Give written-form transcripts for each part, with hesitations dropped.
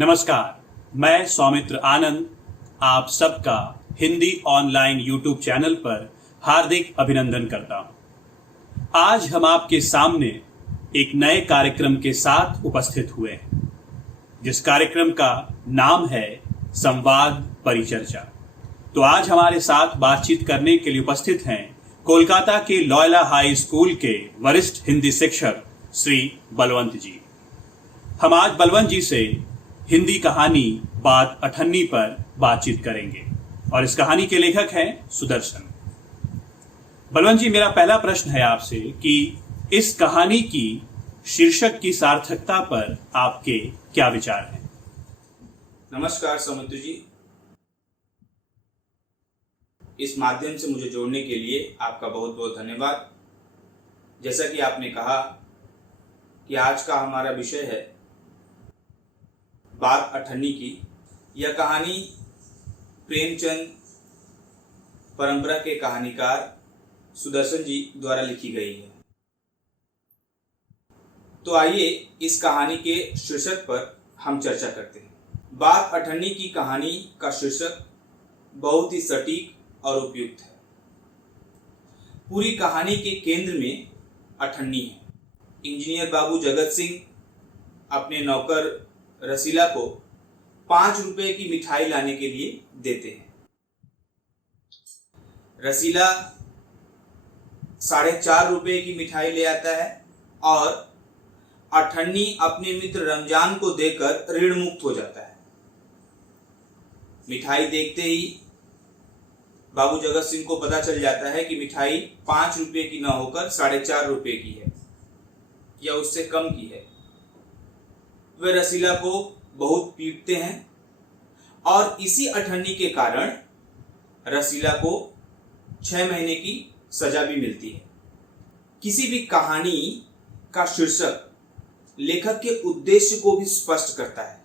नमस्कार, मैं सौमित्र आनंद आप सबका हिंदी ऑनलाइन यूट्यूब चैनल पर हार्दिक अभिनंदन करता हूं। आज हम आपके सामने एक नए कार्यक्रम के साथ उपस्थित हुए हैं, जिस कार्यक्रम का नाम है संवाद परिचर्चा। तो आज हमारे साथ बातचीत करने के लिए उपस्थित हैं कोलकाता के लॉयला हाई स्कूल के वरिष्ठ हिंदी शिक्षक श्री बलवंत जी। हम आज बलवंत जी से हिंदी कहानी बात अठन्नी पर बातचीत करेंगे और इस कहानी के लेखक हैं सुदर्शन। बलवंत जी, मेरा पहला प्रश्न है आपसे कि इस कहानी की शीर्षक की सार्थकता पर आपके क्या विचार हैं? नमस्कार सौमित्र जी, इस माध्यम से मुझे जोड़ने के लिए आपका बहुत बहुत धन्यवाद। जैसा कि आपने कहा कि आज का हमारा विषय है बात अठन्नी की। यह कहानी प्रेमचंद परंपरा के कहानीकार सुदर्शन जी द्वारा लिखी गई है। तो आइए इस कहानी के शीर्षक पर हम चर्चा करते हैं। बात अठन्नी की कहानी का शीर्षक बहुत ही सटीक और उपयुक्त है। पूरी कहानी के केंद्र में अठन्नी है। इंजीनियर बाबू जगत सिंह अपने नौकर रसीला को 5 रुपए की मिठाई लाने के लिए देते हैं। रसीला 4.5 रुपए की मिठाई ले आता है और अठन्नी अपने मित्र रमजान को देकर ऋण मुक्त हो जाता है। मिठाई देखते ही बाबू जगत सिंह को पता चल जाता है कि मिठाई 5 रुपए की न होकर 4.5 रुपए की है या उससे कम की है। वे रसीला को बहुत पीटते हैं और इसी अठन्नी के कारण रसीला को 6 महीने की सजा भी मिलती है। किसी भी कहानी का शीर्षक लेखक के उद्देश्य को भी स्पष्ट करता है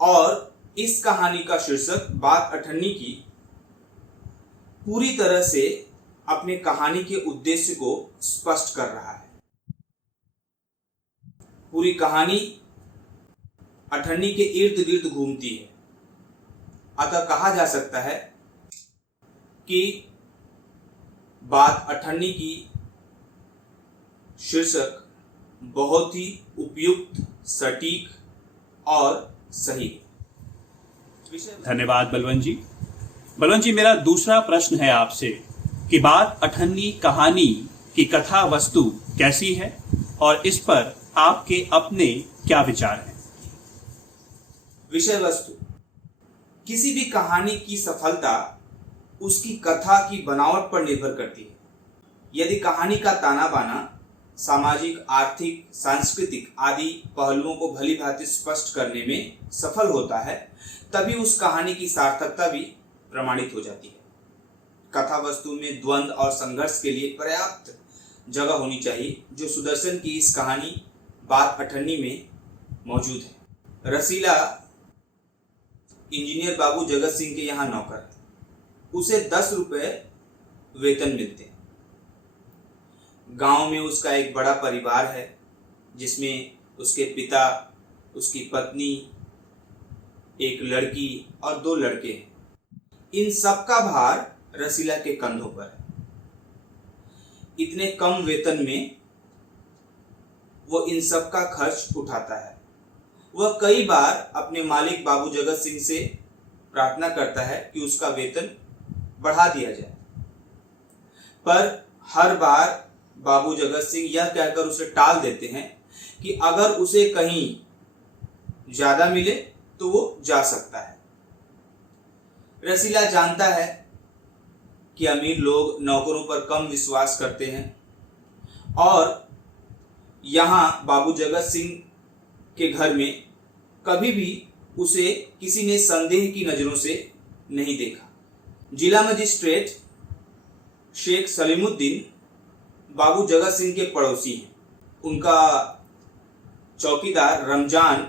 और इस कहानी का शीर्षक बात अठन्नी की पूरी तरह से अपने कहानी के उद्देश्य को स्पष्ट कर रहा है। पूरी कहानी अठन्नी के इर्द गिर्द घूमती है। अतः कहा जा सकता है कि बात अठन्नी की शीर्षक बहुत ही उपयुक्त, सटीक और सही। धन्यवाद बलवंत जी। बलवंत जी, मेरा दूसरा प्रश्न है आपसे कि बात अठन्नी कहानी की कथा वस्तु कैसी है और इस पर आपके अपने क्या विचार हैं? विषय वस्तु। किसी भी कहानी की सफलता उसकी कथा की बनावट पर निर्भर करती है। यदि कहानी का ताना बाना सामाजिक, आर्थिक, सांस्कृतिक आदि पहलुओं को भली भांति स्पष्ट करने में सफल होता है, तभी उस कहानी की सार्थकता भी प्रमाणित हो जाती है। कथा वस्तु में द्वंद्व और संघर्ष के लिए पर्याप्त जगह होनी चाहिए, जो सुदर्शन की इस कहानी बात अठन्नी में मौजूद है। रसीला इंजीनियर बाबू जगत सिंह के यहाँ नौकर है। उसे 10 रुपए वेतन मिलते हैं। गांव में उसका एक बड़ा परिवार है, जिसमें उसके पिता, उसकी पत्नी, एक लड़की और 2 लड़के हैं। इन सबका भार रसीला के कंधों पर है। इतने कम वेतन में वो इन सब का खर्च उठाता है। वह कई बार अपने मालिक बाबू जगत सिंह से प्रार्थना करता है कि उसका वेतन बढ़ा दिया जाए, पर हर बार बाबू जगत सिंह यह कहकर उसे टाल देते हैं कि अगर उसे कहीं ज्यादा मिले तो वो जा सकता है। रसीला जानता है कि अमीर लोग नौकरों पर कम विश्वास करते हैं और यहाँ बाबू जगत सिंह के घर में कभी भी उसे किसी ने संदेह की नजरों से नहीं देखा। जिला मजिस्ट्रेट शेख सलीमुद्दीन बाबू जगत सिंह के पड़ोसी हैं। उनका चौकीदार रमजान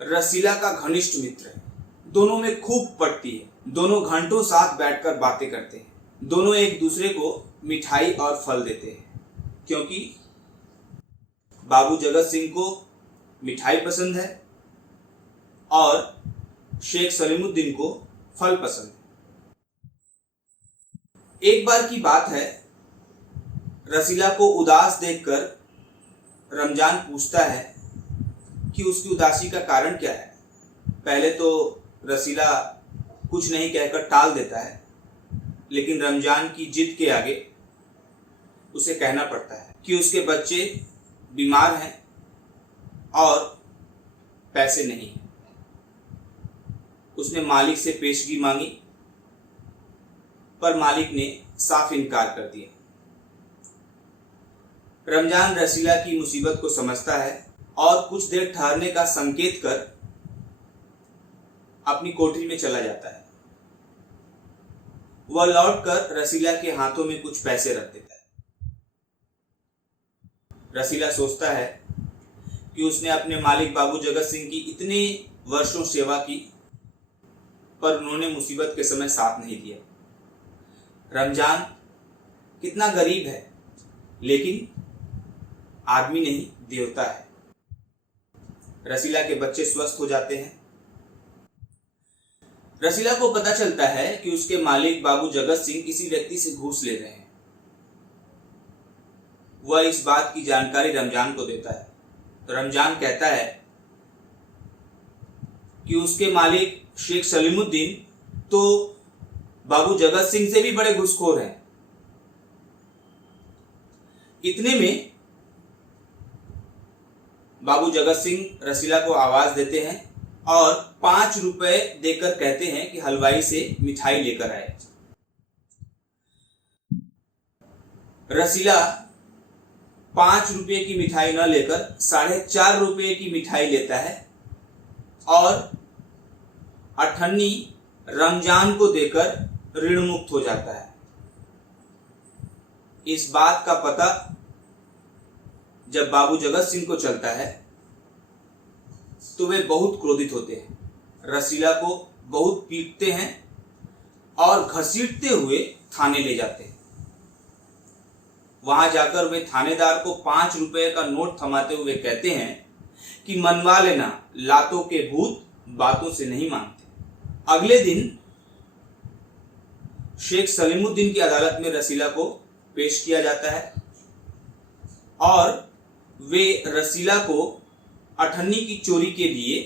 रसीला का घनिष्ठ मित्र है। दोनों में खूब पटती है। दोनों घंटों साथ बैठकर बातें करते हैं। दोनों एक दूसरे को मिठाई और फल देते हैं, क्योंकि बाबू जगत सिंह को मिठाई पसंद है और शेख सलीमुद्दीन को फल पसंद है। एक बार की बात है, रसीला को उदास देखकर रमजान पूछता है कि उसकी उदासी का कारण क्या है। पहले तो रसीला कुछ नहीं कहकर टाल देता है, लेकिन रमजान की जिद के आगे उसे कहना पड़ता है कि उसके बच्चे बीमार हैं और पैसे नहीं हैं। उसने मालिक से पेशगी मांगी, पर मालिक ने साफ इनकार कर दिया। रमजान रसीला की मुसीबत को समझता है और कुछ देर ठहरने का संकेत कर अपनी कोठरी में चला जाता है। वह लौटकर रसीला के हाथों में कुछ पैसे रख देता है। रसीला सोचता है कि उसने अपने मालिक बाबू जगत सिंह की इतने वर्षों सेवा की, पर उन्होंने मुसीबत के समय साथ नहीं दिया। रमजान कितना गरीब है, लेकिन आदमी नहीं देवता है। रसीला के बच्चे स्वस्थ हो जाते हैं। रसीला को पता चलता है कि उसके मालिक बाबू जगत सिंह किसी व्यक्ति से घूस ले रहे हैं। वह इस बात की जानकारी रमजान को देता है। तो रमजान कहता है कि उसके मालिक शेख सलीमुद्दीन तो बाबू जगत सिंह से भी बड़े घूसखोर हैं। इतने में बाबू जगत सिंह रसीला को आवाज देते हैं और 5 रुपए देकर कहते हैं कि हलवाई से मिठाई लेकर आए। रसीला 5 रुपए की मिठाई न लेकर 4.5 रुपए की मिठाई लेता है और अठन्नी रमजान को देकर ऋण मुक्त हो जाता है। इस बात का पता जब बाबू जगत सिंह को चलता है तो वे बहुत क्रोधित होते हैं। रसीला को बहुत पीटते हैं और घसीटते हुए थाने ले जाते हैं। वहां जाकर वे थानेदार को 5 रुपए का नोट थमाते हुए कहते हैं कि मनवा लेना, लातों के भूत बातों से नहीं मानते। अगले दिन शेख सलीमुद्दीन की अदालत में रसीला को पेश किया जाता है और वे रसीला को अठन्नी की चोरी के लिए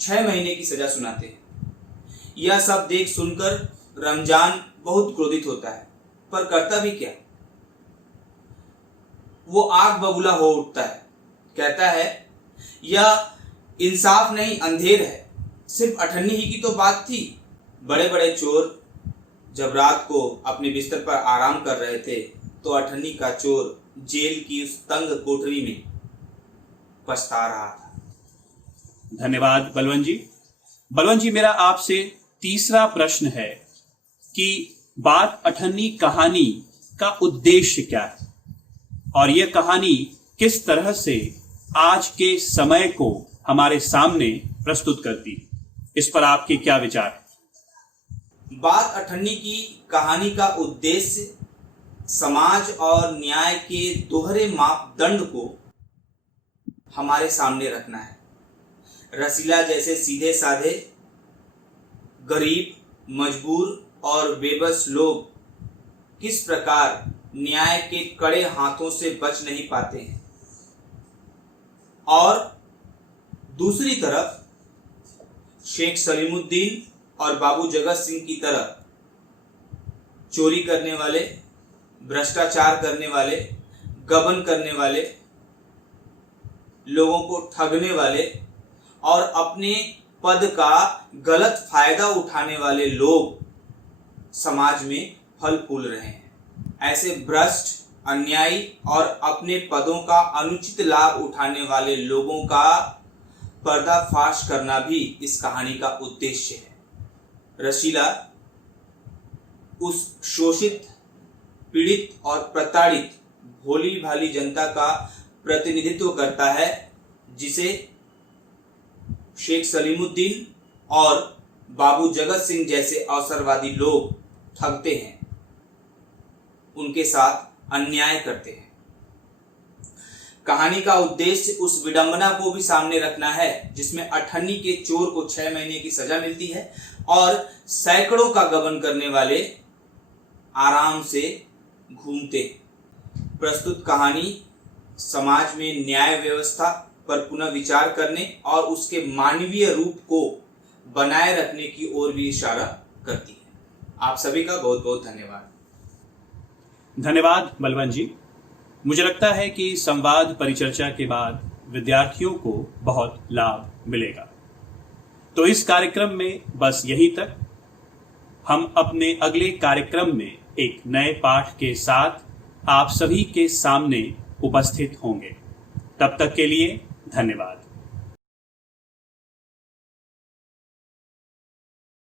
6 महीने की सजा सुनाते हैं। यह सब देख सुनकर रमजान बहुत क्रोधित होता है, पर करता भी क्या। वो आग बबूला हो उठता है। कहता है यह इंसाफ नहीं, अंधेर है। सिर्फ अठन्नी ही की तो बात थी। बड़े बड़े चोर जब रात को अपने बिस्तर पर आराम कर रहे थे तो अठन्नी का चोर जेल की उस तंग कोठरी में पछता रहा था। धन्यवाद बलवंत जी। बलवंत जी, मेरा आपसे तीसरा प्रश्न है कि बात अठन्नी कहानी का उद्देश्य क्या है और यह कहानी किस तरह से आज के समय को हमारे सामने प्रस्तुत करती है, इस पर आपके क्या विचार है? बात अठन्नी की कहानी का उद्देश्य समाज और न्याय के दोहरे मापदंड को हमारे सामने रखना है। रसीला जैसे सीधे साधे, गरीब, मजबूर और बेबस लोग किस प्रकार न्याय के कड़े हाथों से बच नहीं पाते हैं, और दूसरी तरफ शेख सलीमुद्दीन और बाबू जगत सिंह की तरह चोरी करने वाले, भ्रष्टाचार करने वाले, गबन करने वाले, लोगों को ठगने वाले और अपने पद का गलत फायदा उठाने वाले लोग समाज में फल फूल रहे हैं। ऐसे भ्रष्ट, अन्यायी और अपने पदों का अनुचित लाभ उठाने वाले लोगों का पर्दाफाश करना भी इस कहानी का उद्देश्य है। रसीला उस शोषित, पीड़ित और प्रताड़ित भोली भाली जनता का प्रतिनिधित्व करता है जिसे शेख सलीमुद्दीन और बाबू जगत सिंह जैसे अवसरवादी लोग ठगते हैं, उनके साथ अन्याय करते हैं। कहानी का उद्देश्य उस विडंबना को भी सामने रखना है जिसमें अठन्नी के चोर को 6 महीने की सजा मिलती है और सैकड़ों का गबन करने वाले आराम से घूमते। प्रस्तुत कहानी समाज में न्याय व्यवस्था पर पुनः विचार करने और उसके मानवीय रूप को बनाए रखने की ओर भी इशारा करती है। आप सभी का बहुत बहुत धन्यवाद। धन्यवाद बलवंत जी। मुझे लगता है कि संवाद परिचर्चा के बाद विद्यार्थियों को बहुत लाभ मिलेगा। तो इस कार्यक्रम में बस यहीं तक। हम अपने अगले कार्यक्रम में एक नए पाठ के साथ आप सभी के सामने उपस्थित होंगे। तब तक के लिए धन्यवाद।